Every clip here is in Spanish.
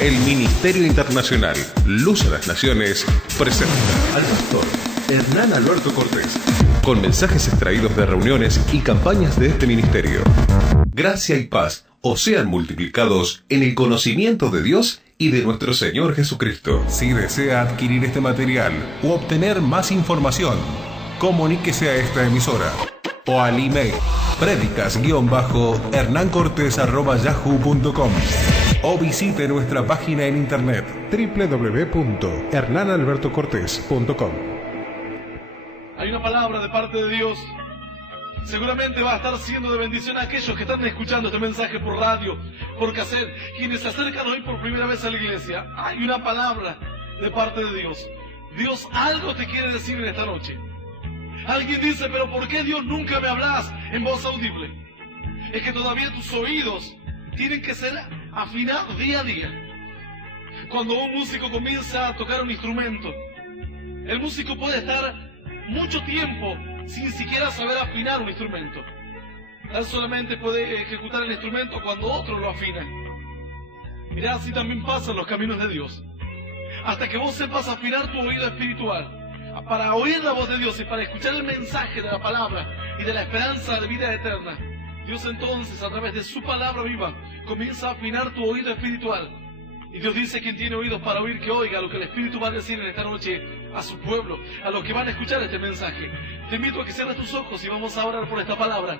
El Ministerio Internacional Luz a las Naciones presenta al pastor Hernán Alberto Cortés, con mensajes extraídos de reuniones y campañas de este ministerio. Gracia y paz os sean multiplicados en el conocimiento de Dios y de nuestro Señor Jesucristo. Si desea adquirir este material u obtener más información, comuníquese a esta emisora o al email predicas-hernancortes@yahoo.com o visite nuestra página en internet www.hernanalbertocortes.com. Hay una palabra de parte de Dios. Seguramente va a estar siendo de bendición a aquellos que están escuchando este mensaje por radio, por cassette, quienes se acercan hoy por primera vez a la iglesia. Hay una palabra de parte de Dios. Dios algo te quiere decir en esta noche. Alguien dice, pero ¿por qué Dios nunca me hablas en voz audible? Es que todavía tus oídos tienen que ser afinados día a día. Cuando un músico comienza a tocar un instrumento, el músico puede estar mucho tiempo sin siquiera saber afinar un instrumento. Él solamente puede ejecutar el instrumento cuando otro lo afina. Mirá, así también pasa en los caminos de Dios. Hasta que vos sepas afinar tu oído espiritual para oír la voz de Dios y para escuchar el mensaje de la palabra y de la esperanza de vida eterna, Dios entonces, a través de su palabra viva, comienza a afinar tu oído espiritual. Y Dios dice: quien tiene oídos para oír, que oiga lo que el Espíritu va a decir en esta noche a su pueblo, a los que van a escuchar este mensaje. Te invito a que cierres tus ojos y vamos a orar por esta palabra.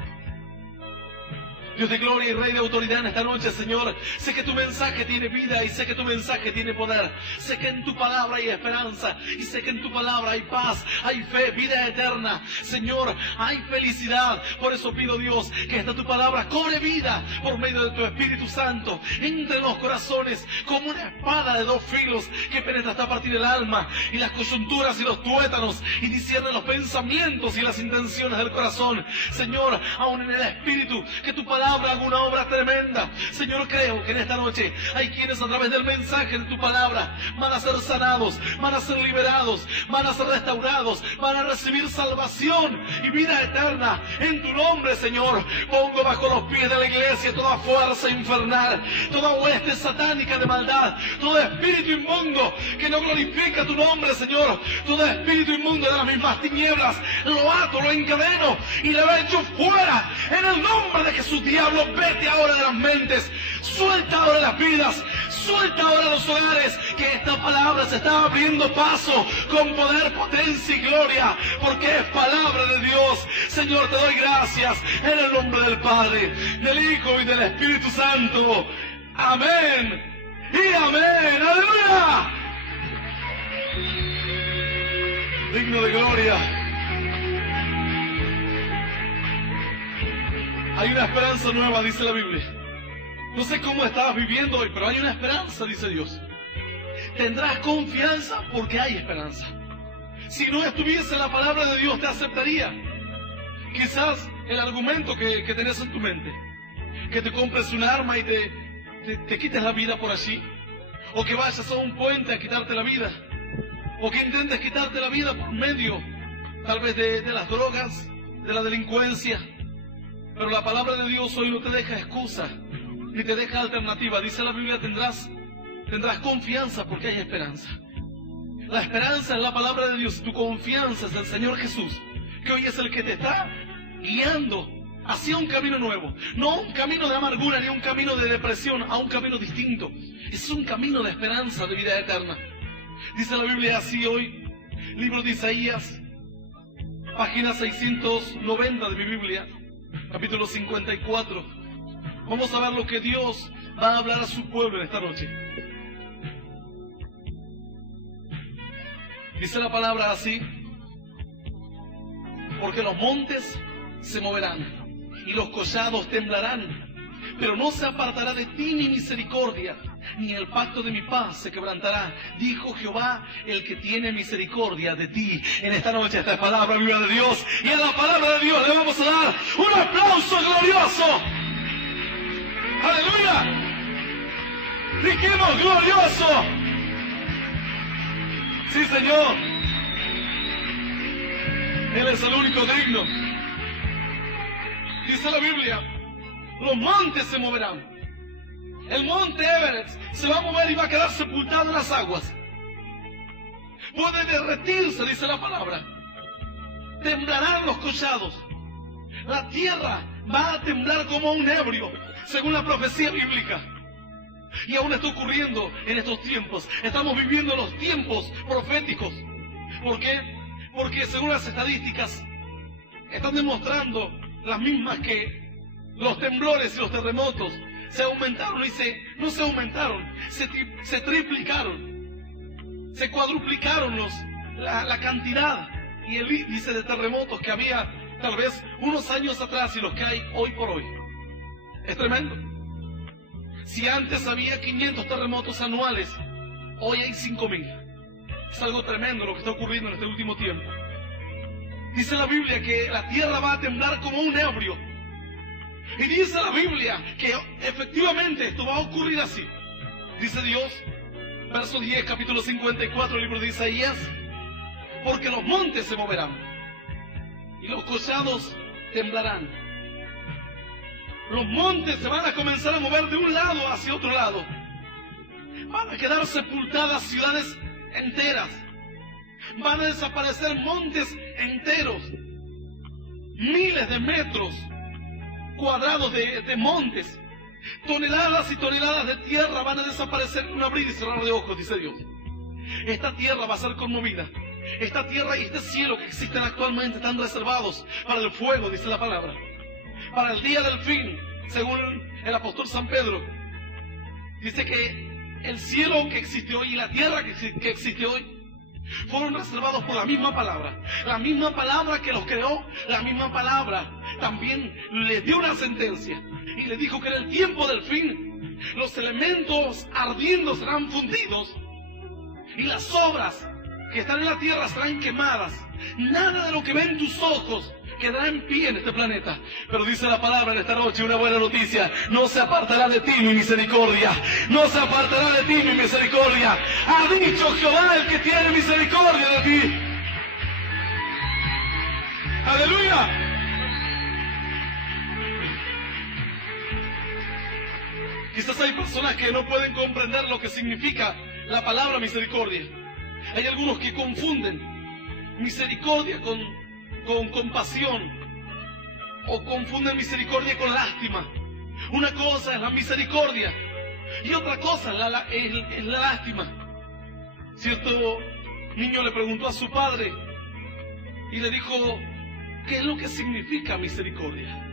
Dios de gloria y Rey de autoridad, en esta noche, Señor, sé que tu mensaje tiene vida y sé que tu mensaje tiene poder. Sé que en tu palabra hay esperanza y sé que en tu palabra hay paz, hay fe, vida eterna. Señor, hay felicidad. Por eso pido, Dios, que esta tu palabra cobre vida por medio de tu Espíritu Santo entre los corazones como una espada de dos filos que penetra hasta partir el alma y las coyunturas y los tuétanos y discierne los pensamientos y las intenciones del corazón. Señor, aún en el Espíritu, que tu palabra haga una obra tremenda. Señor, creo que en esta noche hay quienes a través del mensaje de tu palabra van a ser sanados, van a ser liberados, van a ser restaurados, van a recibir salvación y vida eterna. En tu nombre, Señor, pongo bajo los pies de la iglesia toda fuerza infernal, toda hueste satánica de maldad, todo espíritu inmundo que no glorifica tu nombre, Señor, todo espíritu inmundo de las mismas tinieblas, lo ato, lo encadeno y lo echo fuera en el nombre de Jesús. Diablo, vete ahora de las mentes, suelta ahora las vidas, suelta ahora los hogares, que esta palabra se está abriendo paso con poder, potencia y gloria, porque es palabra de Dios. Señor, te doy gracias en el nombre del Padre, del Hijo y del Espíritu Santo. Amén y amén. ¡Aleluya! Digno de gloria. Hay una esperanza nueva, dice la Biblia. No sé cómo estabas viviendo hoy, pero hay una esperanza, dice Dios. Tendrás confianza porque hay esperanza. Si no estuviese la palabra de Dios, te aceptaría. Quizás el argumento que tenés en tu mente, que te compres un arma y te quites la vida por allí, o que vayas a un puente a quitarte la vida, o que intentes quitarte la vida por medio, tal vez de las drogas, de la delincuencia. Pero la palabra de Dios hoy no te deja excusa, ni te deja alternativa. Dice la Biblia, tendrás confianza porque hay esperanza. La esperanza es la palabra de Dios. Tu confianza es el Señor Jesús, que hoy es el que te está guiando hacia un camino nuevo. No un camino de amargura, ni un camino de depresión, a un camino distinto. Es un camino de esperanza, de vida eterna. Dice la Biblia así hoy, libro de Isaías, página 690 de mi Biblia, capítulo 54. Vamos a ver lo que Dios va a hablar a su pueblo en esta noche. Dice la palabra así: porque los montes se moverán y los collados temblarán, pero no se apartará de ti mi misericordia, ni el pacto de mi paz se quebrantará, dijo Jehová, el que tiene misericordia de ti. En esta noche esta es palabra viva de Dios, y a la palabra de Dios le vamos a dar un aplauso glorioso. ¡Aleluya! ¡Dijimos glorioso! ¡Sí, Señor! Él es el único digno. Dice la Biblia, los montes se moverán. El monte Everest se va a mover y va a a quedar sepultado en las aguas. Puede derretirse, dice la palabra. Temblarán los collados. La tierra va a temblar como un ebrio, según la profecía bíblica. Y aún está ocurriendo en estos tiempos. Estamos viviendo los tiempos proféticos. ¿Por qué? Porque según las estadísticas, están demostrando las mismas que los temblores y los terremotos se aumentaron y no se aumentaron, se triplicaron, se cuadruplicaron la cantidad y el índice de terremotos que había tal vez unos años atrás y los que hay hoy por hoy. Es tremendo. Si antes había 500 terremotos anuales, hoy hay 5,000. Es algo tremendo lo que está ocurriendo en este último tiempo. Dice la Biblia que la tierra va a temblar como un ebrio. Y dice la Biblia que efectivamente esto va a ocurrir así. Dice Dios, verso 10, capítulo 54, del libro de Isaías, porque los montes se moverán y los collados temblarán. Los montes se van a comenzar a mover de un lado hacia otro lado. Van a quedar sepultadas ciudades enteras. Van a desaparecer montes enteros. Miles de metros cuadrados de montes. Toneladas y toneladas de tierra van a desaparecer en un abrir y cerrar de ojos, dice Dios. Esta tierra va a ser conmovida. Esta tierra y este cielo que existen actualmente están reservados para el fuego, dice la palabra. Para el día del fin, según el apóstol San Pedro. Dice que el cielo que existe hoy y la tierra que existe hoy fueron reservados por la misma palabra. La misma palabra que los creó, la misma palabra también le dio una sentencia. Y le dijo que en el tiempo del fin, los elementos ardiendo serán fundidos. Y las obras que están en la tierra serán quemadas. Nada de lo que ven tus ojos quedará en pie en este planeta. Pero dice la palabra en esta noche una buena noticia: no se apartará de ti mi misericordia, no se apartará de ti mi misericordia. Ha dicho Jehová, el que tiene misericordia de ti. Aleluya. Quizás hay personas que no pueden comprender lo que significa la palabra misericordia. Hay algunos que confunden misericordia con compasión, o confunden misericordia con lástima. Una cosa es la misericordia y otra cosa es la lástima. Cierto niño le preguntó a su padre y le dijo: ¿qué es lo que significa misericordia?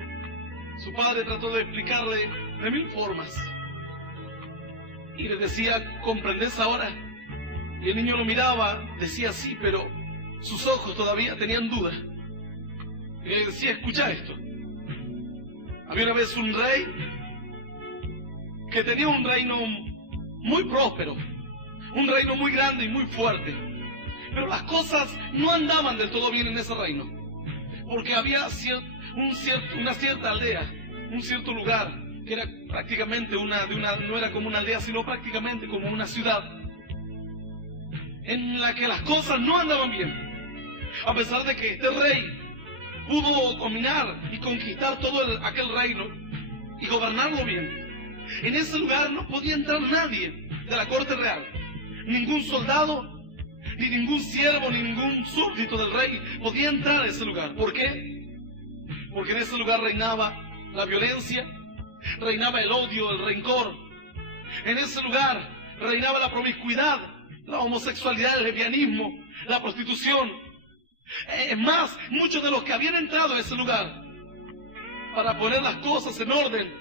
Su padre trató de explicarle de 1000 formas y le decía: ¿comprendes ahora? Y el niño lo miraba, decía sí, pero sus ojos todavía tenían duda. Y le decía: escucha esto. Había una vez un rey que tenía un reino muy próspero, un reino muy grande y muy fuerte. Pero las cosas no andaban del todo bien en ese reino, porque había una cierta aldea, un cierto lugar, que era prácticamente no era como una aldea, sino prácticamente como una ciudad, en la que las cosas no andaban bien. A pesar de que este rey pudo dominar y conquistar todo aquel reino y gobernarlo bien, en ese lugar no podía entrar nadie de la corte real. Ningún soldado, ni ningún siervo, ni ningún súbdito del rey podía entrar a ese lugar. ¿Por qué? Porque en ese lugar reinaba la violencia, reinaba el odio, el rencor. En ese lugar reinaba la promiscuidad, la homosexualidad, el lesbianismo, la prostitución. Es más, muchos de los que habían entrado a ese lugar para poner las cosas en orden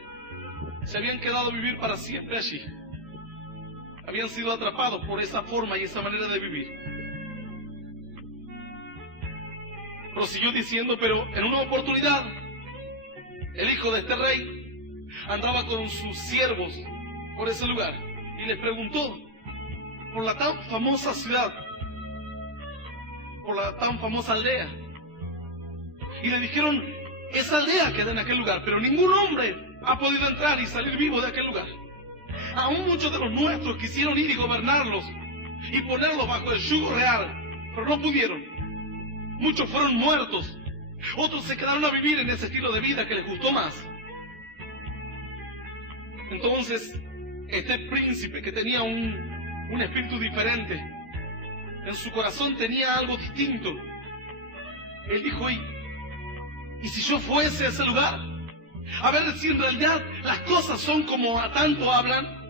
se habían quedado a vivir para siempre allí. Habían sido atrapados por esa forma y esa manera de vivir. Prosiguió diciendo: pero en una oportunidad el hijo de este rey andaba con sus siervos por ese lugar y les preguntó por la tan famosa ciudad, por la tan famosa aldea. Y le dijeron: esa aldea queda en aquel lugar, pero ningún hombre ha podido entrar y salir vivo de aquel lugar. Aún muchos de los nuestros quisieron ir y gobernarlos y ponerlos bajo el yugo real, pero no pudieron. Muchos fueron muertos, otros se quedaron a vivir en ese estilo de vida que les gustó más. Entonces este príncipe que tenía un espíritu diferente, en su corazón tenía algo distinto. Él dijo, ¿y si yo fuese a ese lugar? A ver si en realidad las cosas son como a tanto hablan.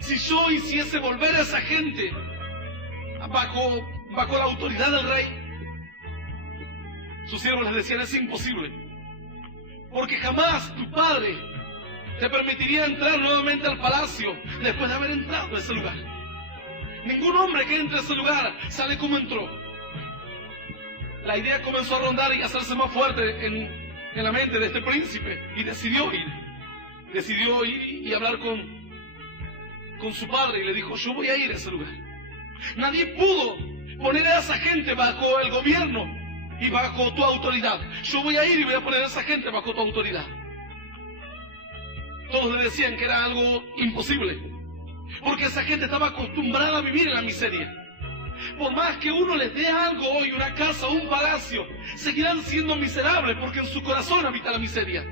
Si yo hiciese volver a esa gente bajo la autoridad del rey. Sus siervos les decían, es imposible, porque jamás tu padre te permitiría entrar nuevamente al palacio después de haber entrado a ese lugar. Ningún hombre que entre a ese lugar sale como entró. La idea comenzó a rondar y a hacerse más fuerte en la mente de este príncipe, y decidió ir y hablar con su padre, y le dijo, yo voy a ir a ese lugar. Nadie pudo poner a esa gente bajo el gobierno y bajo tu autoridad. Yo voy a ir y voy a poner a esa gente bajo tu autoridad. Todos le decían que era algo imposible, porque esa gente estaba acostumbrada a vivir en la miseria. Por más que uno les dé algo hoy, una casa o un palacio, seguirán siendo miserables porque en su corazón habita la miseria.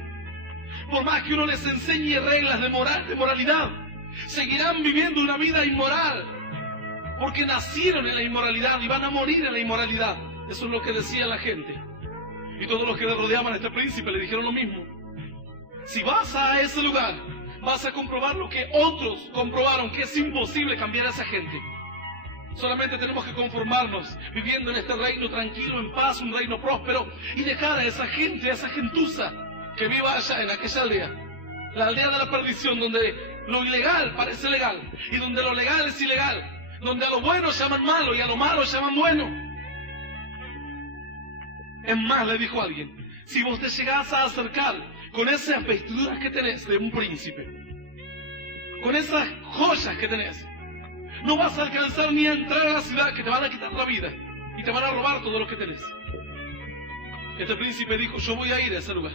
Por más que uno les enseñe reglas de moralidad, seguirán viviendo una vida inmoral porque nacieron en la inmoralidad y van a morir en la inmoralidad. Eso es lo que decía la gente. Y todos los que le rodeaban a este príncipe le dijeron lo mismo. Si vas a ese lugar, vas a comprobar lo que otros comprobaron, que es imposible cambiar a esa gente. Solamente tenemos que conformarnos viviendo en este reino tranquilo, en paz, un reino próspero, y dejar a esa gente, a esa gentuza que viva allá en aquella aldea, la aldea de la perdición, donde lo ilegal parece legal y donde lo legal es ilegal, donde a lo bueno llaman malo y a lo malo llaman bueno. Es más, le dijo alguien, si vos te llegás a acercar con esas vestiduras que tenés de un príncipe, con esas joyas que tenés, no vas a alcanzar ni a entrar a la ciudad, que te van a quitar la vida y te van a robar todo lo que tenés. Este príncipe dijo, yo voy a ir a ese lugar,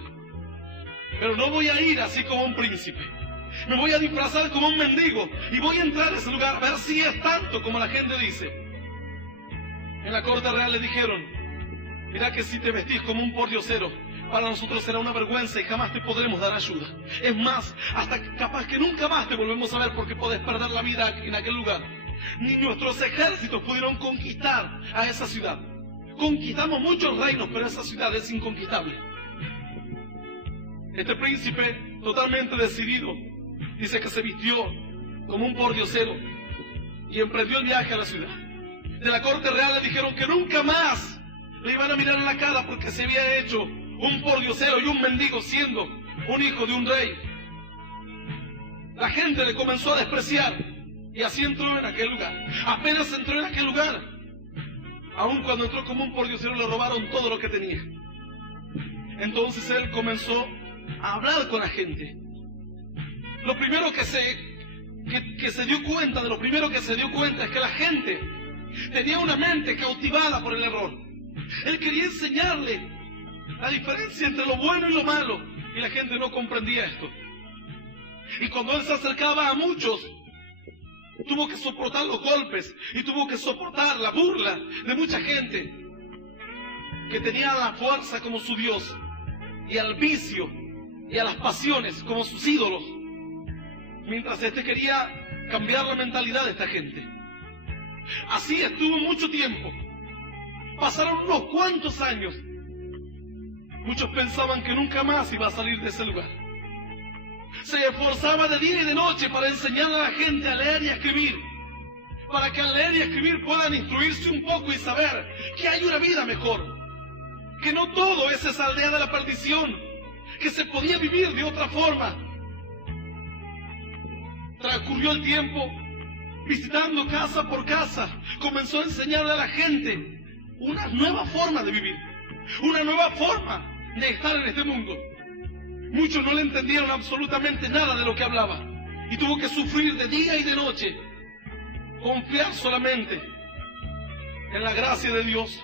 pero no voy a ir así como un príncipe. Me voy a disfrazar como un mendigo y voy a entrar a ese lugar a ver si es tanto como la gente dice. En la corte real le dijeron, mira que si te vestís como un pordiosero, para nosotros será una vergüenza y jamás te podremos dar ayuda. Es más, hasta capaz que nunca más te volvemos a ver porque podés perder la vida en aquel lugar. Ni nuestros ejércitos pudieron conquistar a esa ciudad. Conquistamos muchos reinos, pero esa ciudad es inconquistable. Este príncipe, totalmente decidido, dice que se vistió como un pordiosero y emprendió el viaje a la ciudad. De la corte real le dijeron que nunca más le iban a mirar en la cara porque se había hecho un pordiosero y un mendigo siendo un hijo de un rey. La gente le comenzó a despreciar y así entró en aquel lugar. Apenas entró en aquel lugar, aun cuando entró como un pordiosero, le robaron todo lo que tenía. Entonces él comenzó a hablar con la gente. Lo primero que se dio cuenta, de lo primero que se dio cuenta es que la gente tenía una mente cautivada por el error. Él quería enseñarle la diferencia entre lo bueno y lo malo, y la gente no comprendía esto. Y cuando él se acercaba a muchos, tuvo que soportar los golpes y tuvo que soportar la burla de mucha gente que tenía a la fuerza como su Dios y al vicio y a las pasiones como sus ídolos, mientras este quería cambiar la mentalidad de esta gente. Así estuvo mucho tiempo. Pasaron unos cuantos años. Muchos pensaban que nunca más iba a salir de ese lugar. Se esforzaba de día y de noche para enseñar a la gente a leer y a escribir, para que al leer y escribir puedan instruirse un poco y saber que hay una vida mejor, que no todo es esa aldea de la perdición, que se podía vivir de otra forma. Transcurrió el tiempo, visitando casa por casa, comenzó a enseñarle a la gente una nueva forma de vivir, una nueva forma de estar en este mundo. Muchos no le entendieron absolutamente nada de lo que hablaba y tuvo que sufrir de día y de noche, confiar solamente en la gracia de Dios,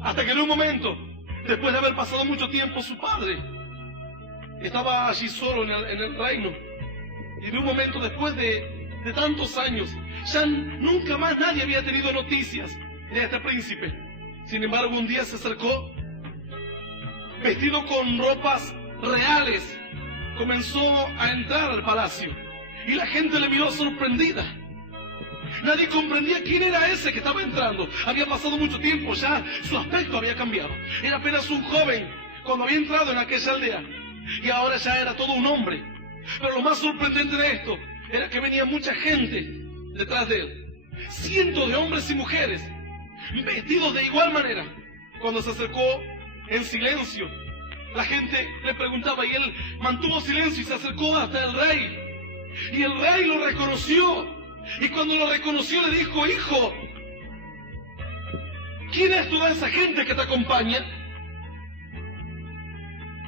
hasta que en un momento, después de haber pasado mucho tiempo, su padre estaba allí solo en el reino, y en un momento, después de tantos años, ya nunca más nadie había tenido noticias de este príncipe. Sin embargo, un día se acercó, vestido con ropas reales, comenzó a entrar al palacio Y la gente le miró sorprendida. Nadie comprendía quién era ese que estaba entrando. Había pasado mucho tiempo ya, su aspecto había cambiado. Era apenas un joven cuando había entrado en aquella aldea. Y ahora ya era todo un hombre. Pero lo más sorprendente de esto era que venía mucha gente detrás de él. Cientos de hombres y mujeres, vestidos de igual manera. Cuando se acercó en silencio, la gente le preguntaba y él mantuvo silencio y se acercó hasta el rey. Y el rey lo reconoció. Y cuando lo reconoció le dijo: hijo, ¿quién es toda esa gente que te acompaña?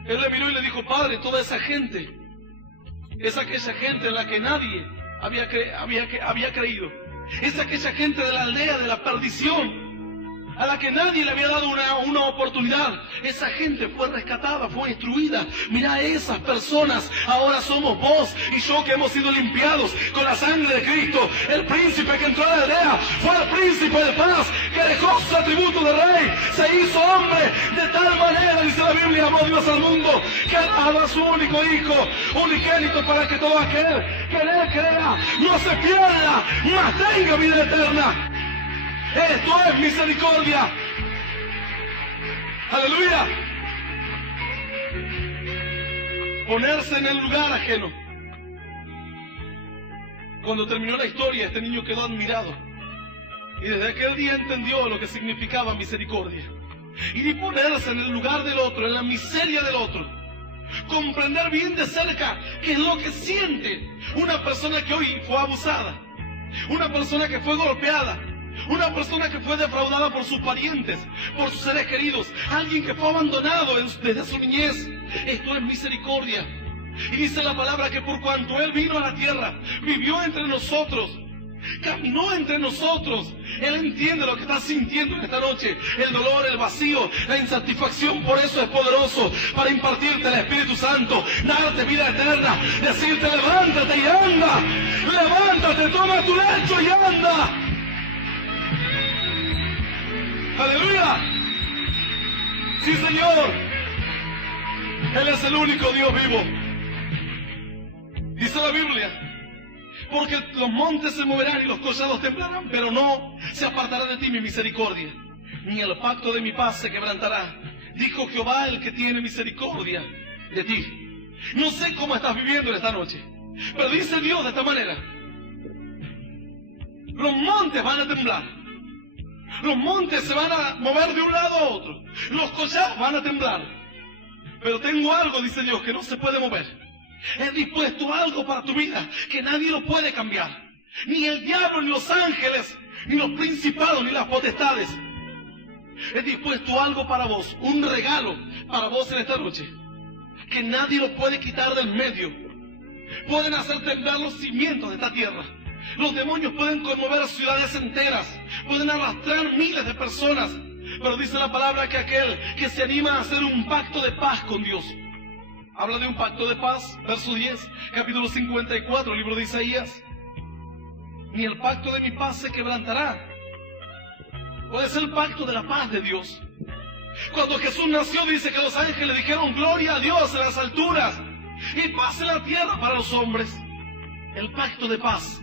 Él le miró y le dijo: padre, toda esa gente es aquella gente en la que nadie había creído. Es aquella gente de la aldea de la perdición, a la que nadie le había dado una oportunidad. Esa gente fue rescatada, fue instruida. Mirá, esas personas ahora somos vos y yo, que hemos sido limpiados con la sangre de Cristo. El príncipe que entró a la aldea fue el príncipe de paz, que dejó sus atributos de rey, se hizo hombre. De tal manera, dice la Biblia, amó Dios al mundo, que ha dado a su único hijo unigénito, para que todo aquel que en él crea no se pierda, mas tenga vida eterna. Esto es misericordia. Aleluya. Ponerse en el lugar ajeno. Cuando terminó la historia, este niño quedó admirado. Y desde aquel día entendió lo que significaba misericordia. Y ponerse en el lugar del otro, en la miseria del otro. Comprender bien de cerca qué es lo que siente una persona que hoy fue abusada. Una persona que fue golpeada. Una persona que fue defraudada por sus parientes, por sus seres queridos, alguien que fue abandonado desde su niñez. Esto es misericordia. Y dice la palabra que por cuanto Él vino a la tierra, vivió entre nosotros, caminó entre nosotros. Él entiende lo que estás sintiendo en esta noche, el dolor, el vacío, la insatisfacción. Por eso es poderoso para impartirte el Espíritu Santo, darte vida eterna, decirte: levántate y anda, levántate, toma tu lecho y anda. ¡Aleluya! ¡Sí, Señor! Él es el único Dios vivo. Dice la Biblia: porque los montes se moverán y los collados temblarán, pero no se apartará de ti mi misericordia, ni el pacto de mi paz se quebrantará. Dijo Jehová, el que tiene misericordia de ti. No sé cómo estás viviendo en esta noche, pero dice Dios de esta manera: los montes van a temblar. Los montes se van a mover de un lado a otro. Los collados van a temblar. Pero tengo algo, dice Dios, que no se puede mover. He dispuesto algo para tu vida que nadie lo puede cambiar. Ni el diablo, ni los ángeles, ni los principados, ni las potestades. He dispuesto algo para vos, un regalo para vos en esta noche, que nadie lo puede quitar del medio. Pueden hacer temblar los cimientos de esta tierra. Los demonios pueden conmover ciudades enteras, pueden arrastrar miles de personas, pero dice la palabra que aquel que se anima a hacer un pacto de paz con Dios, habla de un pacto de paz, verso 10, capítulo 54, libro de Isaías: ni el pacto de mi paz se quebrantará. Puede ser el pacto de la paz de Dios. Cuando Jesús nació, dice que los ángeles dijeron: gloria a Dios en las alturas y paz en la tierra para los hombres. El pacto de paz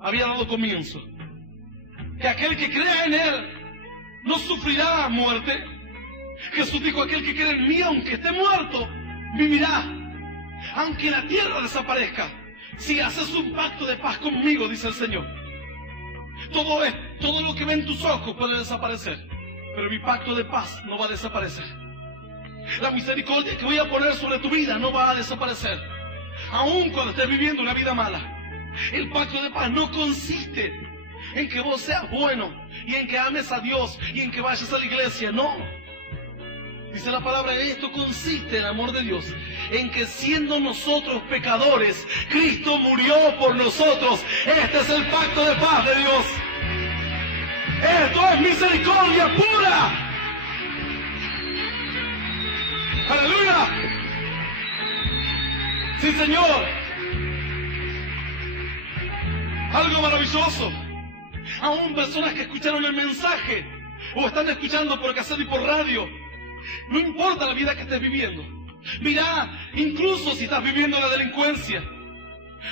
había dado comienzo. Que aquel que crea en Él no sufrirá muerte. Jesús dijo: aquel que cree en mí, aunque esté muerto, vivirá. Aunque la tierra desaparezca, si haces un pacto de paz conmigo, dice el Señor, todo lo que ven tus ojos puede desaparecer, pero mi pacto de paz no va a desaparecer. La misericordia que voy a poner sobre tu vida no va a desaparecer, aun cuando estés viviendo una vida mala. El pacto de paz no consiste en que vos seas bueno y en que ames a Dios y en que vayas a la iglesia, no. Dice la palabra: en esto consiste el amor de Dios, en que siendo nosotros pecadores, Cristo murió por nosotros. Este es el pacto de paz de Dios. Esto es misericordia pura. ¡Aleluya! Sí, Señor. Algo maravilloso. Aún personas que escucharon el mensaje o están escuchando por cassette y por radio, no importa la vida que estés viviendo. Mirá, incluso si estás viviendo la delincuencia,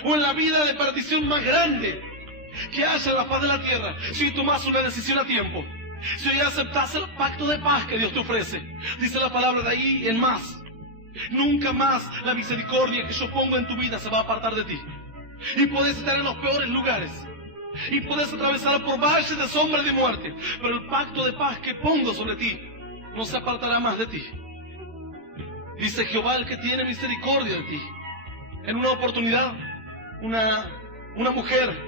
o en la vida de perdición más grande que haya en la faz de la tierra, si tomas una decisión a tiempo, si hoy aceptas el pacto de paz que Dios te ofrece, dice la palabra de ahí en más, nunca más la misericordia que yo pongo en tu vida se va a apartar de ti. Y puedes estar en los peores lugares, y puedes atravesar por valles de sombra y de muerte, pero el pacto de paz que pongo sobre ti no se apartará más de ti. Dice Jehová, el que tiene misericordia de ti. En una oportunidad, una mujer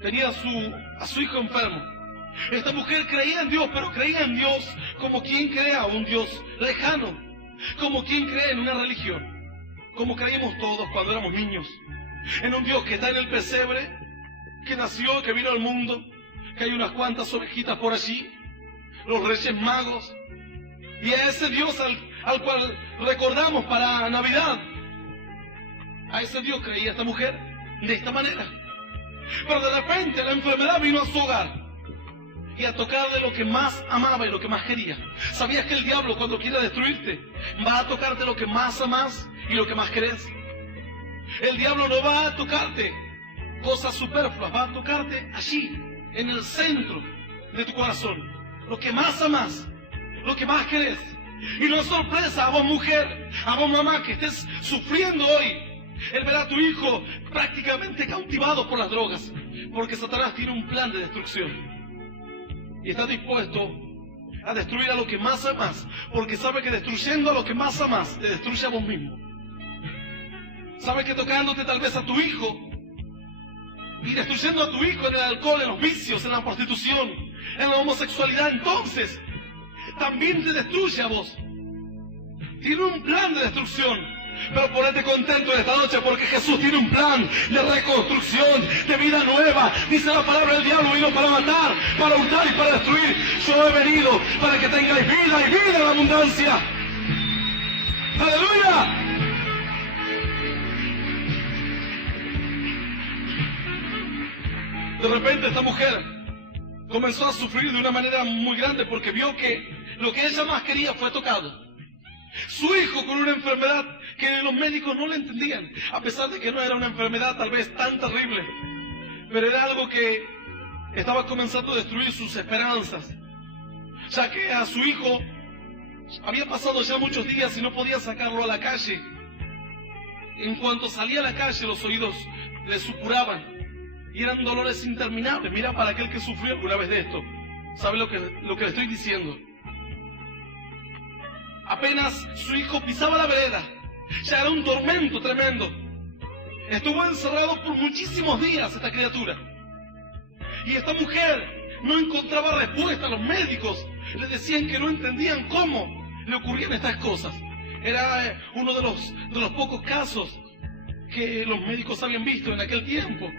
tenía a su hijo enfermo. Esta mujer creía en Dios, pero creía en Dios como quien cree a un Dios lejano, como quien cree en una religión, como creíamos todos cuando éramos niños, en un Dios que está en el pesebre, que nació, que vino al mundo, que hay unas cuantas ovejitas por allí, los Reyes Magos, y a ese Dios al cual recordamos para Navidad. A ese Dios creía esta mujer de esta manera. Pero de repente la enfermedad vino a su hogar y a tocarle lo que más amaba y lo que más quería. ¿Sabías que el diablo, cuando quiera destruirte, va a tocarte lo que más amas y lo que más querés? El diablo no va a tocarte cosas superfluas, va a tocarte allí, en el centro de tu corazón, lo que más amas, lo que más querés. Y no es sorpresa a vos, mujer, a vos, mamá, que estés sufriendo hoy el ver a tu hijo prácticamente cautivado por las drogas, porque Satanás tiene un plan de destrucción y está dispuesto a destruir a lo que más amas, porque sabe que destruyendo a lo que más amas te destruye a vos mismo. Sabe que tocándote tal vez a tu hijo y destruyendo a tu hijo en el alcohol, en los vicios, en la prostitución, en la homosexualidad, entonces también te destruye a vos. Tiene un plan de destrucción. Pero ponete contento en esta noche, porque Jesús tiene un plan de reconstrucción, de vida nueva. Dice la palabra, el diablo vino para matar, para hurtar y para destruir. Yo he venido para que tengáis vida y vida en abundancia. ¡Aleluya! De repente esta mujer comenzó a sufrir de una manera muy grande, porque vio que lo que ella más quería fue tocado. Su hijo con una enfermedad que los médicos no le entendían, a pesar de que no era una enfermedad tal vez tan terrible, pero era algo que estaba comenzando a destruir sus esperanzas, ya que a su hijo había pasado ya muchos días y no podía sacarlo a la calle. En cuanto salía a la calle, los oídos le supuraban y eran dolores interminables. Mira, para aquel que sufrió alguna vez de esto, sabe lo que le estoy diciendo. Apenas su hijo pisaba la vereda, ya era un tormento tremendo. Estuvo encerrado por muchísimos días esta criatura. Y esta mujer no encontraba respuesta. Los médicos le decían que no entendían cómo le ocurrían estas cosas. Era uno de los pocos casos que los médicos habían visto en aquel tiempo.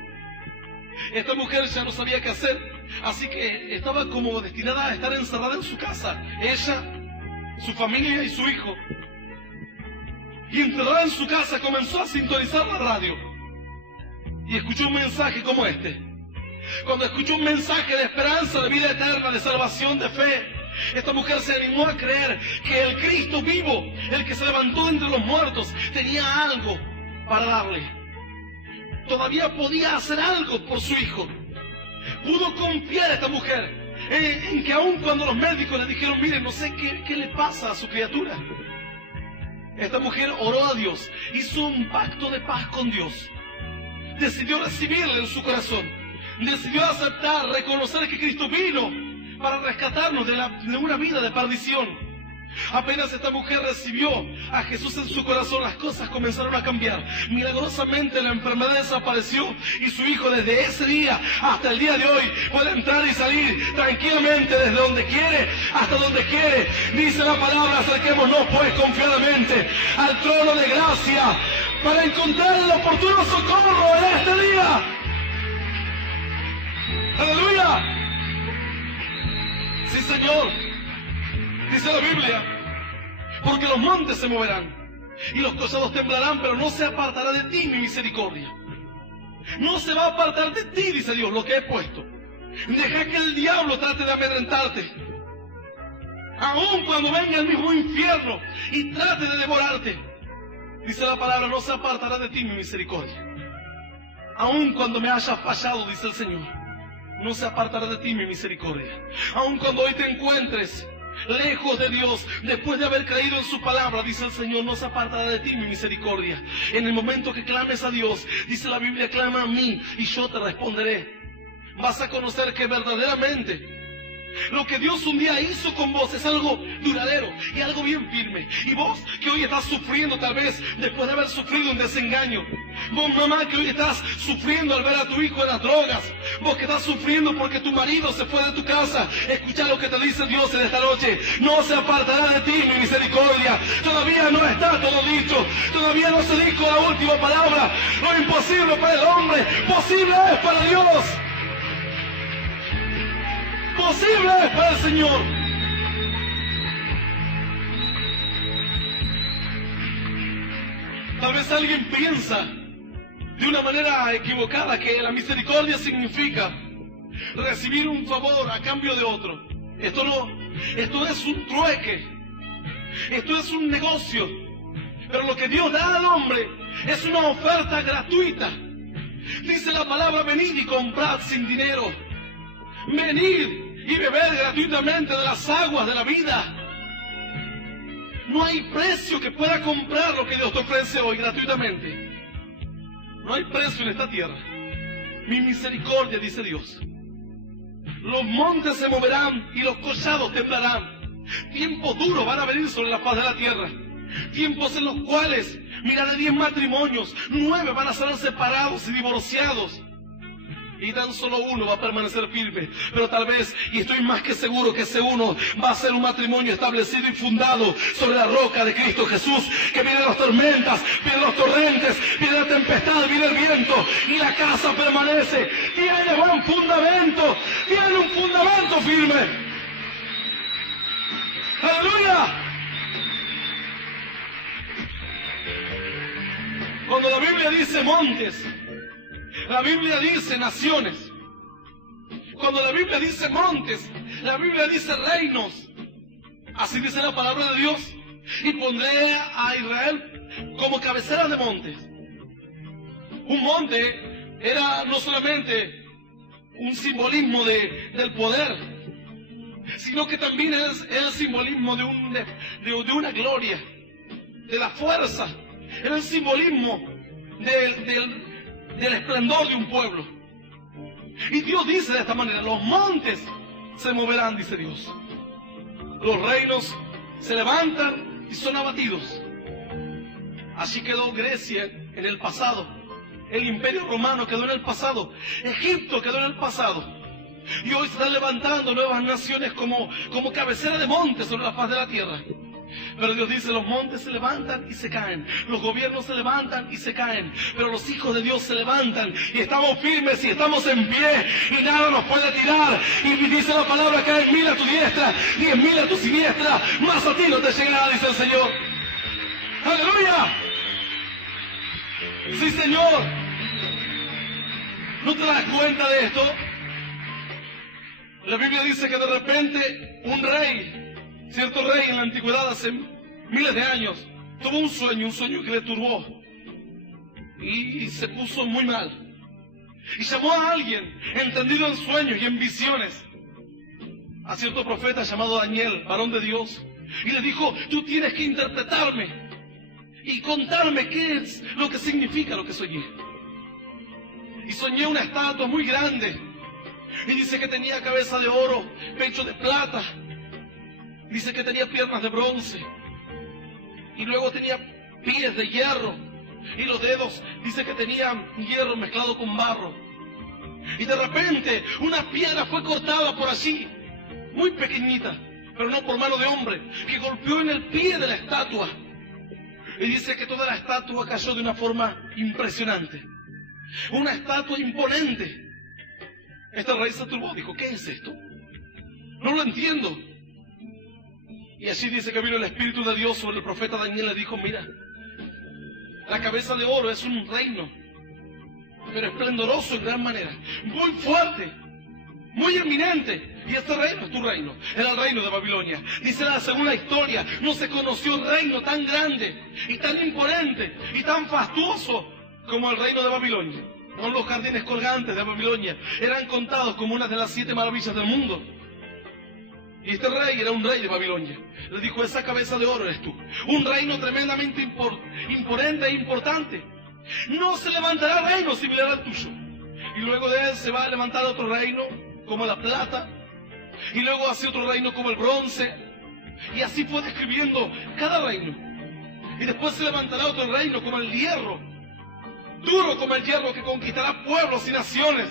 Esta mujer ya no sabía qué hacer, así que estaba como destinada a estar encerrada en su casa. Ella, su familia y su hijo. Y encerrada en su casa comenzó a sintonizar la radio y escuchó un mensaje como este. Cuando escuchó un mensaje de esperanza, de vida eterna, de salvación, de fe, esta mujer se animó a creer que el Cristo vivo, el que se levantó entre los muertos, tenía algo para darle. Todavía podía hacer algo por su hijo. Pudo confiar a esta mujer en que aun cuando los médicos le dijeron, miren, no sé qué le pasa a su criatura, esta mujer oró a Dios, hizo un pacto de paz con Dios, decidió recibirle en su corazón, decidió aceptar, reconocer que Cristo vino para rescatarnos de una vida de perdición. Apenas esta mujer recibió a Jesús en su corazón, las cosas comenzaron a cambiar. Milagrosamente la enfermedad desapareció y su hijo desde ese día hasta el día de hoy puede entrar y salir tranquilamente desde donde quiere hasta donde quiere. Dice la palabra, acerquémonos pues confiadamente al trono de gracia para encontrar el oportuno socorro en este día. ¡Aleluya! Sí, Señor. Dice la Biblia, porque los montes se moverán y los collados temblarán, pero no se apartará de ti mi misericordia. No se va a apartar de ti, dice Dios, lo que he puesto. Deja que el diablo trate de amedrentarte, aun cuando venga el mismo infierno y trate de devorarte. Dice la palabra, no se apartará de ti mi misericordia. Aun cuando me haya fallado, dice el Señor, no se apartará de ti mi misericordia. Aun cuando hoy te encuentres lejos de Dios, después de haber creído en su palabra, dice el Señor, no se apartará de ti mi misericordia. En el momento que clames a Dios, dice la Biblia, clama a mí y yo te responderé. Vas a conocer que verdaderamente lo que Dios un día hizo con vos es algo duradero y algo bien firme. Y vos que hoy estás sufriendo tal vez después de haber sufrido un desengaño. Vos mamá que hoy estás sufriendo al ver a tu hijo en las drogas. Vos que estás sufriendo porque tu marido se fue de tu casa. Escucha lo que te dice Dios en esta noche. No se apartará de ti mi misericordia. Todavía no está todo dicho. Todavía no se dijo la última palabra. Lo imposible para el hombre, posible es para Dios. Posible es para el Señor. Tal vez alguien piensa de una manera equivocada que la misericordia significa recibir un favor a cambio de otro. Esto no, esto es un trueque, esto es un negocio. Pero lo que Dios da al hombre es una oferta gratuita. Dice la palabra, venid y comprad sin dinero. Venid y beber gratuitamente de las aguas de la vida. No hay precio que pueda comprar lo que Dios te ofrece hoy gratuitamente. No hay precio en esta tierra. Mi misericordia, dice Dios. Los montes se moverán y los collados temblarán. Tiempos duros van a venir sobre la faz de la tierra. Tiempos en los cuales miraré 10 matrimonios, 9 van a ser separados y divorciados. Y tan solo uno va a permanecer firme. Pero tal vez, y estoy más que seguro que ese uno va a ser un matrimonio establecido y fundado sobre la roca de Cristo Jesús. Que vienen las tormentas, vienen los torrentes, viene la tempestad, viene el viento, y la casa permanece. Tiene buen fundamento, tiene un fundamento firme. ¡Aleluya! Cuando la Biblia dice montes, la Biblia dice naciones. Cuando la Biblia dice montes, la Biblia dice reinos. Así dice la palabra de Dios. Y pondré a Israel como cabecera de montes. Un monte era no solamente un simbolismo del poder, sino que también es el simbolismo de una gloria, de la fuerza. Era el simbolismo del esplendor de un pueblo. Y Dios dice de esta manera, los montes se moverán, dice Dios. Los reinos se levantan y son abatidos. Así quedó Grecia en el pasado. El imperio romano quedó en el pasado. Egipto quedó en el pasado. Y hoy se están levantando nuevas naciones como cabecera de montes sobre la faz de la tierra. Pero Dios dice, los montes se levantan y se caen. Los gobiernos se levantan y se caen. Pero los hijos de Dios se levantan y estamos firmes y estamos en pie. Y nada nos puede tirar. Y dice la palabra, caen 1000 a tu diestra, 10.000 a tu siniestra, más a ti no te llegará, dice el Señor. ¡Aleluya! Sí, Señor. ¿No te das cuenta de esto? La Biblia dice que de repente un rey, cierto rey en la antigüedad hace miles de años, tuvo un sueño que le turbó y se puso muy mal. Y llamó a alguien entendido en sueños y en visiones, a cierto profeta llamado Daniel, varón de Dios, y le dijo, tú tienes que interpretarme y contarme qué es lo que significa lo que soñé. Y soñé una estatua muy grande, y dice que tenía cabeza de oro, pecho de plata. Dice que tenía piernas de bronce. Y luego tenía pies de hierro. Y los dedos, dice que tenían hierro mezclado con barro. Y de repente una piedra fue cortada por allí, muy pequeñita, pero no por mano de hombre, que golpeó en el pie de la estatua. Y dice que toda la estatua cayó de una forma impresionante. Una estatua imponente. Este rey se turbó, dijo, ¿qué es esto? No lo entiendo. Y así dice que vino el Espíritu de Dios sobre el profeta Daniel y le dijo, mira, la cabeza de oro es un reino, pero esplendoroso en gran manera, muy fuerte. muy eminente. Y este reino es tu reino, era el reino de Babilonia. Dice según la historia, no se conoció un reino tan grande y tan imponente y tan fastuoso como el reino de Babilonia. Con los jardines colgantes de Babilonia eran contados como una de las 7 maravillas del mundo. Y este rey era un rey de Babilonia. Le dijo, esa cabeza de oro eres tú. Un reino tremendamente imponente e importante. No se levantará reino similar al tuyo. Y luego de él se va a levantar otro reino como la plata. Y luego hacia otro reino como el bronce. Y así fue describiendo cada reino. Y después se levantará otro reino como el hierro. Duro como el hierro, que conquistará pueblos y naciones.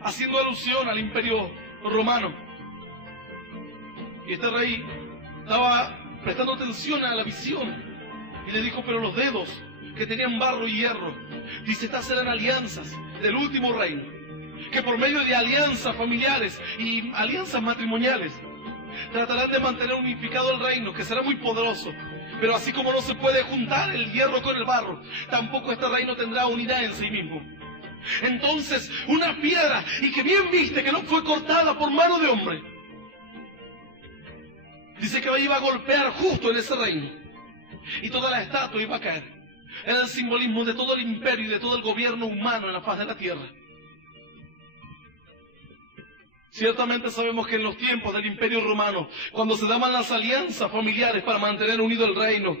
Haciendo alusión al imperio romano. Y este rey estaba prestando atención a la visión. Y le dijo, pero los dedos que tenían barro y hierro, dice, estas eran alianzas del último reino, que por medio de alianzas familiares y alianzas matrimoniales tratarán de mantener unificado el reino, que será muy poderoso. Pero así como no se puede juntar el hierro con el barro, tampoco este reino tendrá unidad en sí mismo. Entonces una piedra, y que bien viste que no fue cortada por mano de hombre, dice que iba a golpear justo en ese reino, y toda la estatua iba a caer. Era el simbolismo de todo el imperio y de todo el gobierno humano en la faz de la tierra. Ciertamente sabemos que en los tiempos del imperio romano, cuando se daban las alianzas familiares para mantener unido el reino,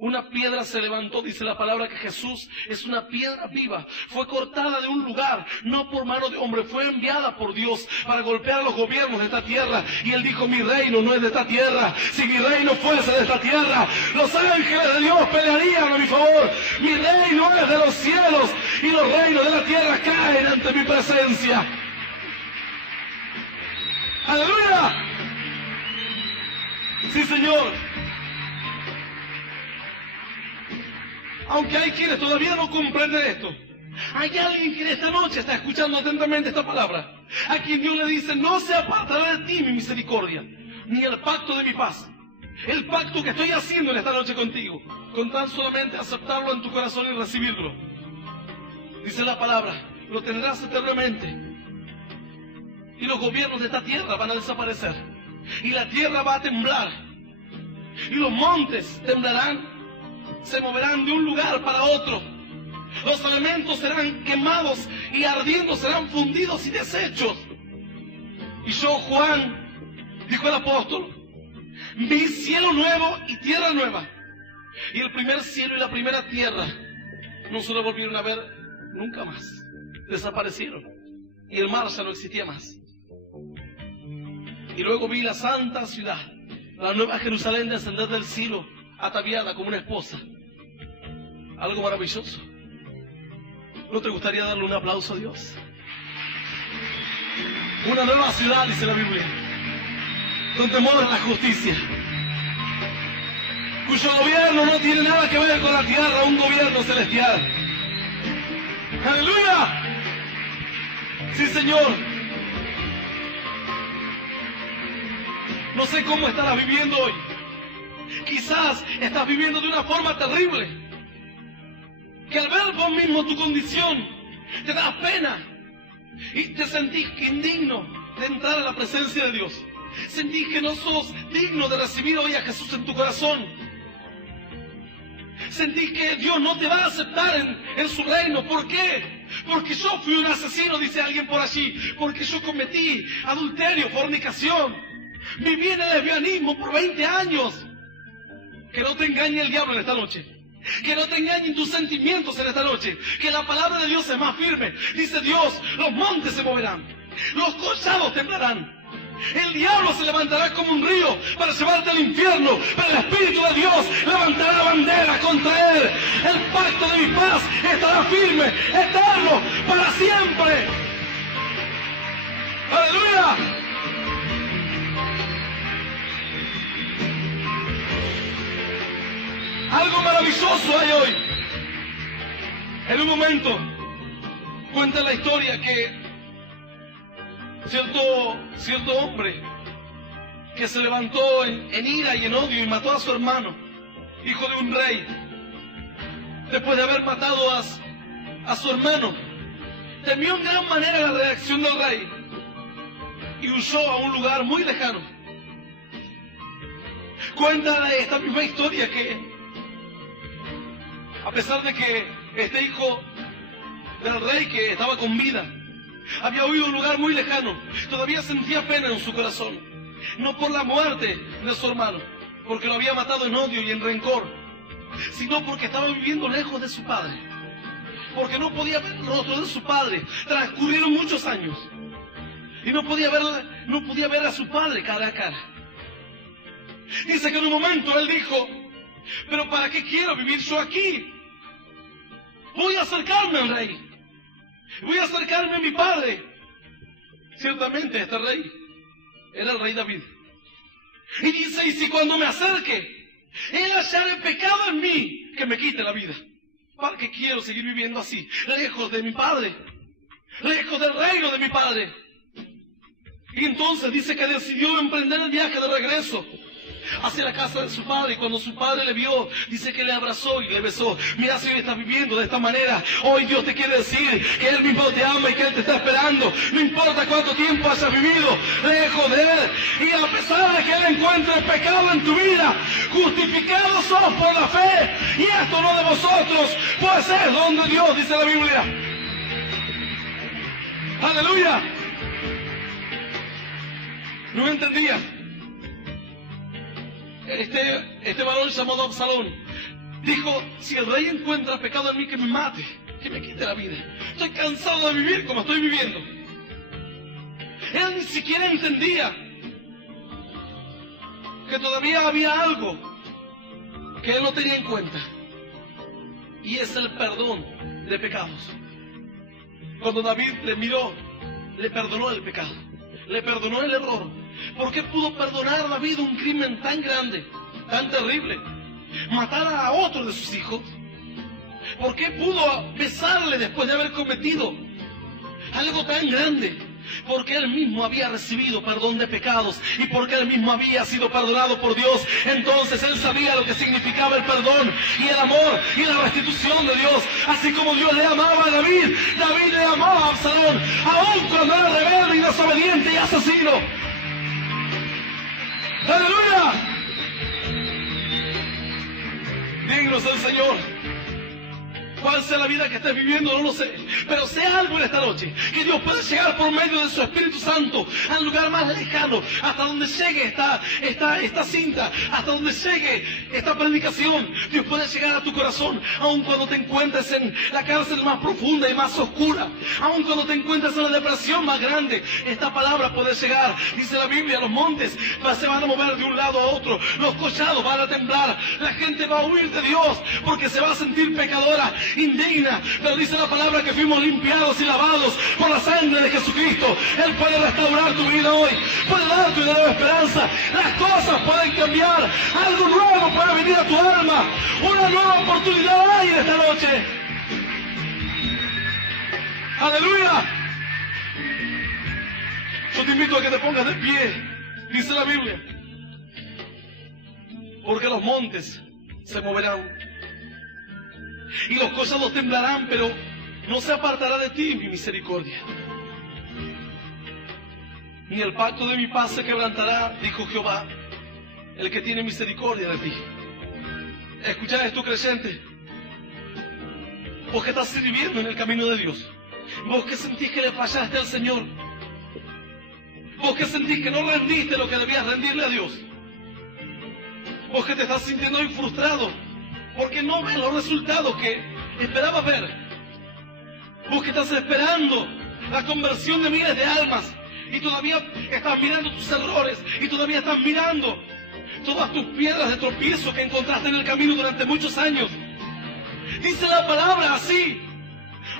una piedra se levantó, dice la palabra que Jesús es una piedra viva. Fue cortada de un lugar, no por mano de hombre, fue enviada por Dios para golpear a los gobiernos de esta tierra. Y Él dijo, mi reino no es de esta tierra. Si mi reino fuese de esta tierra, los ángeles de Dios pelearían a mi favor. Mi reino es de los cielos y los reinos de la tierra caen ante mi presencia. ¡Aleluya! Sí, Señor. Aunque hay quienes todavía no comprenden esto, hay alguien que esta noche está escuchando atentamente esta palabra, a quien Dios le dice, no se apartará de ti mi misericordia, ni el pacto de mi paz. El pacto que estoy haciendo en esta noche contigo, con tan solamente aceptarlo en tu corazón y recibirlo. Dice la palabra, lo tendrás eternamente. Y los gobiernos de esta tierra van a desaparecer. Y la tierra va a temblar. Y los montes temblarán. Se moverán de un lugar para otro. Los elementos serán quemados y ardiendo serán fundidos y deshechos. Y yo, Juan, dijo el apóstol, vi cielo nuevo y tierra nueva. Y el primer cielo y la primera tierra no se lo volvieron a ver nunca más. Desaparecieron. Y el mar ya no existía más. Y luego vi la santa ciudad, la nueva Jerusalén, descender del cielo, ataviada como una esposa. Algo maravilloso. ¿No te gustaría darle un aplauso a Dios? Una nueva ciudad, dice la Biblia, donde mora la justicia, cuyo gobierno no tiene nada que ver con la tierra, un gobierno celestial. ¡Aleluya! Sí, Señor. No sé cómo estarás viviendo hoy. Quizás estás viviendo de una forma terrible, que al ver vos mismo tu condición te das pena y te sentís indigno de entrar a la presencia de Dios. Sentís que no sos digno de recibir hoy a Jesús en tu corazón. Sentís que Dios no te va a aceptar en su reino. ¿Por qué? Porque yo fui un asesino, dice alguien por allí. Porque yo cometí adulterio, fornicación. Viví en el lesbianismo por 20 años. Que no te engañe el diablo en esta noche. Que no te engañen tus sentimientos en esta noche. Que la palabra de Dios es más firme. Dice Dios, los montes se moverán, los collados temblarán. El diablo se levantará como un río para llevarte al infierno, pero el Espíritu de Dios levantará bandera contra él. El pacto de mi paz estará firme, eterno, para siempre. ¡Aleluya! Algo maravilloso hay hoy. En un momento cuenta la historia que cierto hombre que se levantó en ira y en odio y mató a su hermano, hijo de un rey, después de haber matado a su hermano, temió en gran manera la reacción del rey. y huyó a un lugar muy lejano. Cuenta esta misma historia que, a pesar de que este hijo del rey que estaba con vida había huido a un lugar muy lejano, todavía sentía pena en su corazón. No por la muerte de su hermano, porque lo había matado en odio y en rencor, sino porque estaba viviendo lejos de su padre, porque no podía ver el rostro de su padre. Transcurrieron muchos años y no podía ver a su padre cara a cara. Dice que en un momento él dijo: pero ¿para qué quiero vivir yo aquí? Voy a acercarme al rey, voy a acercarme a mi padre. Ciertamente este rey era el rey David. Y dice: y si cuando me acerque él hallare pecado en mí, que me quite la vida. ¿Para qué quiero seguir viviendo así, lejos de mi padre, lejos del reino de mi padre? Y entonces dice que decidió emprender el viaje de regreso hacia la casa de su padre. Y cuando su padre le vio, dice que le abrazó y le besó. Mira, si hoy estás viviendo de esta manera, hoy Dios te quiere decir que Él mismo te ama y que Él te está esperando. No importa cuánto tiempo hayas vivido lejos de Él, y a pesar de que Él encuentre pecado en tu vida, justificados sos por la fe, y esto no de vosotros, pues es don de Dios, dice la Biblia. Aleluya. No entendía. Este varón llamado Absalón dijo: si el rey encuentra pecado en mí, que me mate, que me quite la vida. Estoy cansado de vivir como estoy viviendo. Él ni siquiera entendía que todavía había algo que él no tenía en cuenta, y es el perdón de pecados. Cuando David le miró, le perdonó el pecado, le perdonó el error. ¿Por qué pudo perdonar David un crimen tan grande, tan terrible? Matar a otro de sus hijos. ¿Por qué pudo besarle después de haber cometido algo tan grande? Porque él mismo había recibido perdón de pecados, y porque él mismo había sido perdonado por Dios. Entonces él sabía lo que significaba el perdón y el amor y la restitución de Dios. Así como Dios le amaba a David, David le amaba a Absalón, aun cuando era rebelde y desobediente y asesino. ¡Aleluya! Digno es el Señor. Cuál sea la vida que estés viviendo, no lo sé, pero sé algo en esta noche, que Dios puede llegar por medio de su Espíritu Santo al lugar más lejano, hasta donde llegue esta cinta, hasta donde llegue esta predicación. Dios puede llegar a tu corazón, aun cuando te encuentres en la cárcel más profunda y más oscura, aun cuando te encuentres en la depresión más grande. Esta palabra puede llegar. Dice la Biblia: los montes se van a mover de un lado a otro, los collados van a temblar, la gente va a huir de Dios porque se va a sentir pecadora, indigna. Pero dice la palabra que fuimos limpiados y lavados por la sangre de Jesucristo. Él puede restaurar tu vida hoy, puede darte una nueva esperanza. Las cosas pueden cambiar, algo nuevo puede venir a tu alma, una nueva oportunidad hay en esta noche. ¡Aleluya! Yo te invito a que te pongas de pie. Dice la Biblia: porque los montes se moverán y los collados temblarán, pero no se apartará de ti mi misericordia, ni el pacto de mi paz se quebrantará, dijo Jehová, el que tiene misericordia de ti. Escucha esto, creyente. Vos que estás sirviendo en el camino de Dios, vos que sentís que le fallaste al Señor, vos que sentís que no rendiste lo que debías rendirle a Dios, vos que te estás sintiendo hoy frustrado porque no ves los resultados que esperabas ver, vos que estás esperando la conversión de miles de almas y todavía estás mirando tus errores y todavía estás mirando todas tus piedras de tropiezo que encontraste en el camino durante muchos años. Dice la palabra así: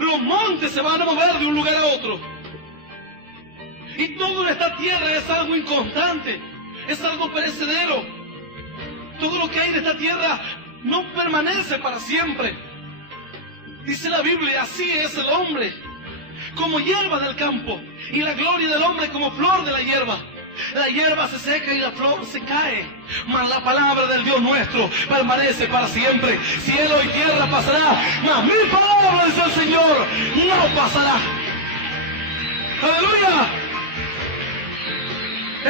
los montes se van a mover de un lugar a otro, y todo en esta tierra es algo inconstante, es algo perecedero. Todo lo que hay en esta tierra no permanece para siempre. Dice la Biblia: así es el hombre, como hierba del campo, y la gloria del hombre como flor de la hierba. La hierba se seca y la flor se cae, mas la palabra del Dios nuestro permanece para siempre. Cielo y tierra pasará, mas mi palabra, dice el Señor, no pasará. ¡Aleluya!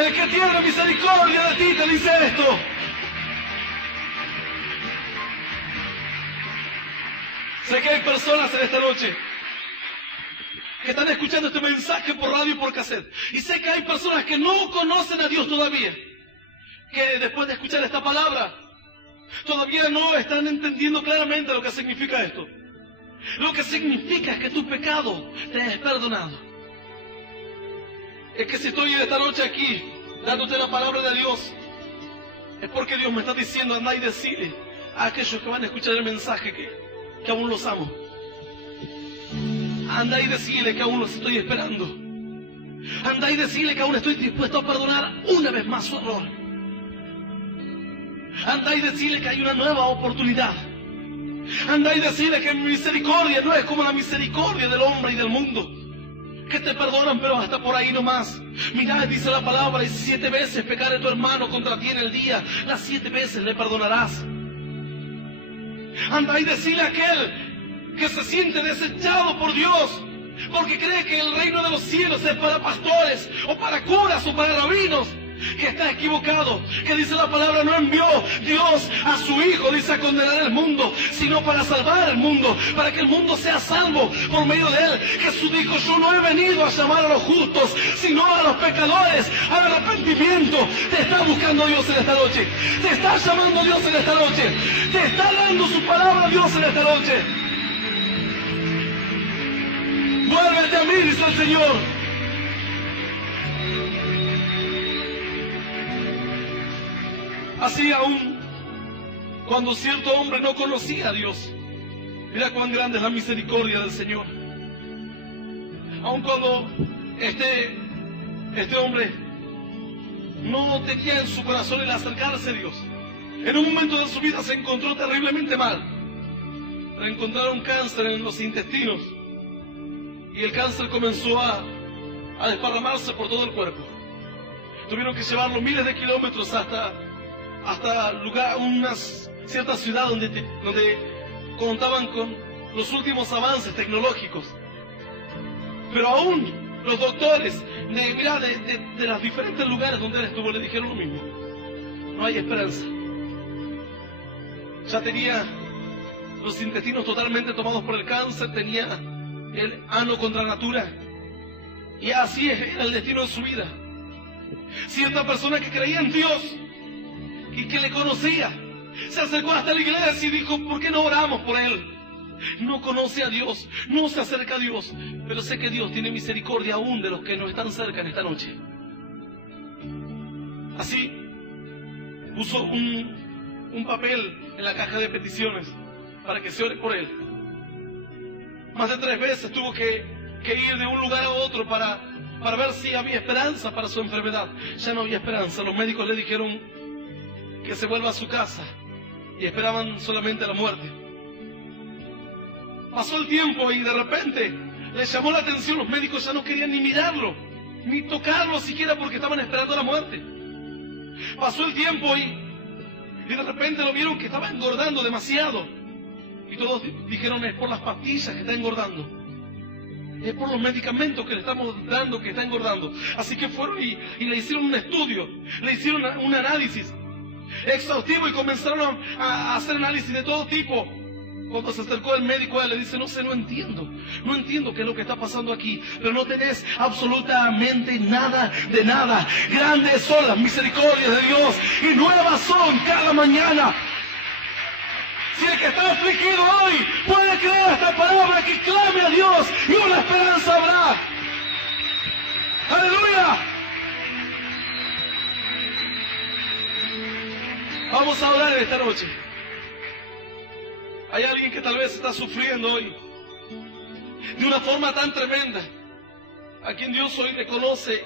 El que tiene misericordia de ti te dice esto. Sé que hay personas en esta noche que están escuchando este mensaje por radio y por cassette. Y sé que hay personas que no conocen a Dios todavía, que después de escuchar esta palabra todavía no están entendiendo claramente lo que significa esto. Lo que significa es que tu pecado te es perdonado. Es que si estoy esta noche aquí dándote la palabra de Dios, es porque Dios me está diciendo: anda y decile a aquellos que van a escuchar el mensaje que aún los amo. Anda y decile que aún los estoy esperando. Anda y decile que aún estoy dispuesto a perdonar una vez más su error. Anda y decile que hay una nueva oportunidad. Anda y decile que mi misericordia no es como la misericordia del hombre y del mundo, que te perdonan pero hasta por ahí nomás. Mirá, dice la palabra: y 7 veces pecare tu hermano contra ti en el día, las 7 veces le perdonarás. Anda y decile a aquel que se siente desechado por Dios porque cree que el reino de los cielos es para pastores o para curas o para rabinos, que está equivocado, que dice la palabra: no envió Dios a su Hijo, dice, a condenar el mundo, sino para salvar el mundo, para que el mundo sea salvo por medio de él. Jesús dijo: yo no he venido a llamar a los justos, sino a los pecadores al arrepentimiento. Te está buscando Dios en esta noche, te está llamando Dios en esta noche, te está dando su palabra Dios en esta noche. Vuélvete a mí, dice el Señor. Así aún cuando cierto hombre no conocía a Dios, mira cuán grande es la misericordia del Señor. Aun cuando este hombre no tenía en su corazón el acercarse a Dios, en un momento de su vida se encontró terriblemente mal. Le encontraron cáncer en los intestinos y el cáncer comenzó a desparramarse por todo el cuerpo. Tuvieron que llevarlo miles de kilómetros hasta una cierta ciudad donde contaban con los últimos avances tecnológicos. Pero aún los doctores de los diferentes lugares donde él estuvo le dijeron lo mismo: no hay esperanza. Ya tenía los intestinos totalmente tomados por el cáncer, tenía el ano contra natura, y así era el destino de su vida. Cierta persona que creía en Dios y que le conocía se acercó hasta la iglesia y dijo: ¿por qué no oramos por él? No conoce a Dios, no se acerca a Dios, pero sé que Dios tiene misericordia aún de los que no están cerca en esta noche. Así puso un papel en la caja de peticiones para que se ore por él. Más de 3 veces tuvo que ir de un lugar a otro para ver si había esperanza para su enfermedad. Ya no había esperanza. Los médicos le dijeron que se vuelva a su casa y esperaban solamente la muerte. Pasó el tiempo y de repente les llamó la atención. Los médicos ya no querían ni mirarlo, ni tocarlo siquiera, porque estaban esperando la muerte. Pasó el tiempo y de repente lo vieron que estaba engordando demasiado. Y todos dijeron: es por las pastillas que está engordando, es por los medicamentos que le estamos dando que está engordando. Así que fueron y le hicieron un estudio, le hicieron un análisis exhaustivo y comenzaron a hacer análisis de todo tipo. Cuando se acercó el médico a él, le dice: no entiendo qué es lo que está pasando aquí, pero no tenés absolutamente nada de nada. Grandes son las misericordias de Dios y nuevas son cada mañana. Si el que está afligido hoy puede creer esta palabra, que clame a Dios y una esperanza habrá. ¡Aleluya! Vamos a orar esta noche. Hay alguien que tal vez está sufriendo hoy de una forma tan tremenda, a quien Dios hoy le conoce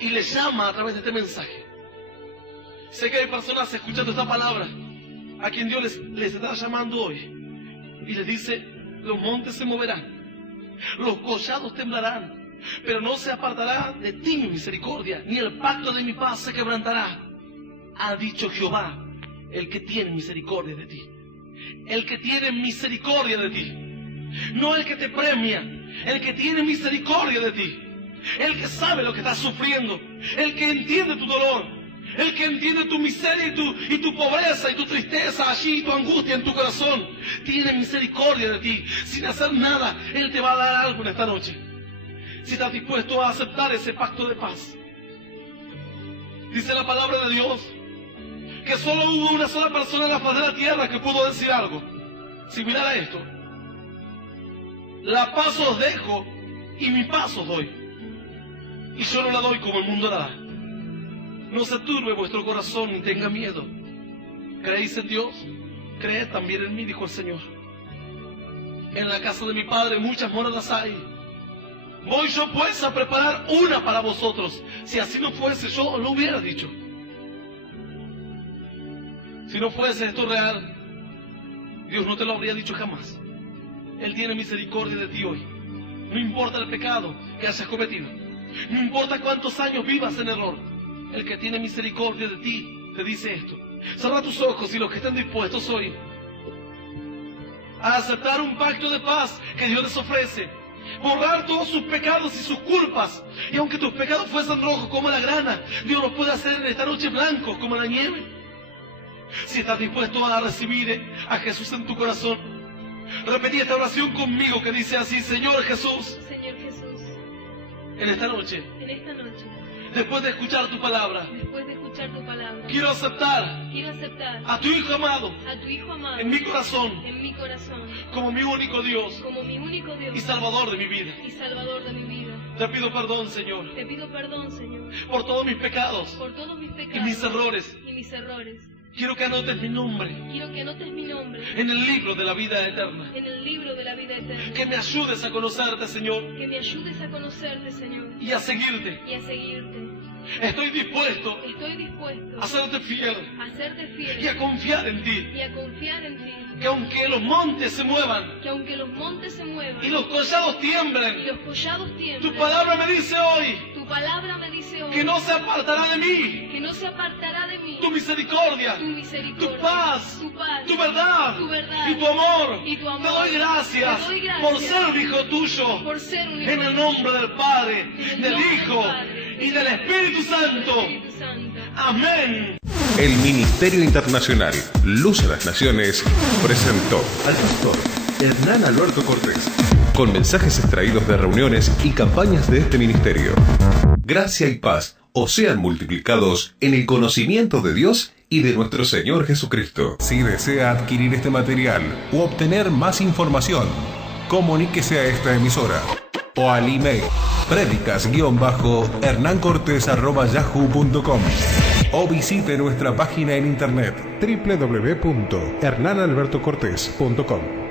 y le llama a través de este mensaje. Sé que hay personas escuchando esta palabra a quien Dios les está llamando hoy y les dice: los montes se moverán, los collados temblarán, pero no se apartará de ti mi misericordia, ni el pacto de mi paz se quebrantará. Ha dicho Jehová, el que tiene misericordia de ti. El que tiene misericordia de ti, no el que te premia, el que tiene misericordia de ti. el que sabe lo que estás sufriendo, el que entiende tu dolor, el que entiende tu miseria y tu pobreza y tu tristeza allí, tu angustia en tu corazón, tiene misericordia de ti. Sin hacer nada, Él te va a dar algo en esta noche. Si estás dispuesto a aceptar ese pacto de paz. Dice la palabra de Dios que solo hubo una sola persona en la faz de la tierra que pudo decir algo similar a esto. La paz os dejo y mi paz os doy. Y yo no la doy como el mundo la da. No se turbe vuestro corazón ni tenga miedo. ¿Creéis en Dios? Creed también en mí, dijo el Señor. En la casa de mi Padre muchas moradas hay. Voy yo pues a preparar una para vosotros. Si así no fuese, yo lo hubiera dicho. Si no fuese esto real, Dios no te lo habría dicho jamás. Él tiene misericordia de ti hoy. No importa el pecado que hayas cometido. No importa cuántos años vivas en error. El que tiene misericordia de ti te dice esto. Cierra tus ojos y los que estén dispuestos hoy a aceptar un pacto de paz que Dios les ofrece. Borrar todos sus pecados y sus culpas. Y aunque tus pecados fuesen rojos como la grana, Dios los puede hacer en esta noche blancos como la nieve. Si estás dispuesto a recibir a Jesús en tu corazón, repetí esta oración conmigo que dice así: Señor Jesús, en esta noche, después de escuchar tu palabra, quiero aceptar a tu Hijo amado en mi corazón como mi único Dios y Salvador de mi vida. Te pido perdón, Señor, por todos mis pecados y mis errores. Quiero que anotes mi nombre en el libro de la vida eterna. Que me ayudes a conocerte, Señor, y a seguirte. Estoy dispuesto a serte fiel y a confiar en ti. Que aunque los montes se muevan y los collados tiemblen, tu palabra me dice hoy que no se apartará de mí tu misericordia, tu paz, tu verdad y tu amor. Te doy gracias por ser un hijo tuyo, en el nombre del Padre, del Hijo y del Espíritu Santo. Amén. El Ministerio Internacional Luz a las Naciones presentó al pastor Hernán Alberto Cortés con mensajes extraídos de reuniones y campañas de este ministerio. Gracia y paz os sean multiplicados en el conocimiento de Dios y de nuestro Señor Jesucristo. Si desea adquirir este material u obtener más información, comuníquese a esta emisora o al email predicas_hernancortes@yahoo.com o visite nuestra página en internet www.hernanalbertocortes.com.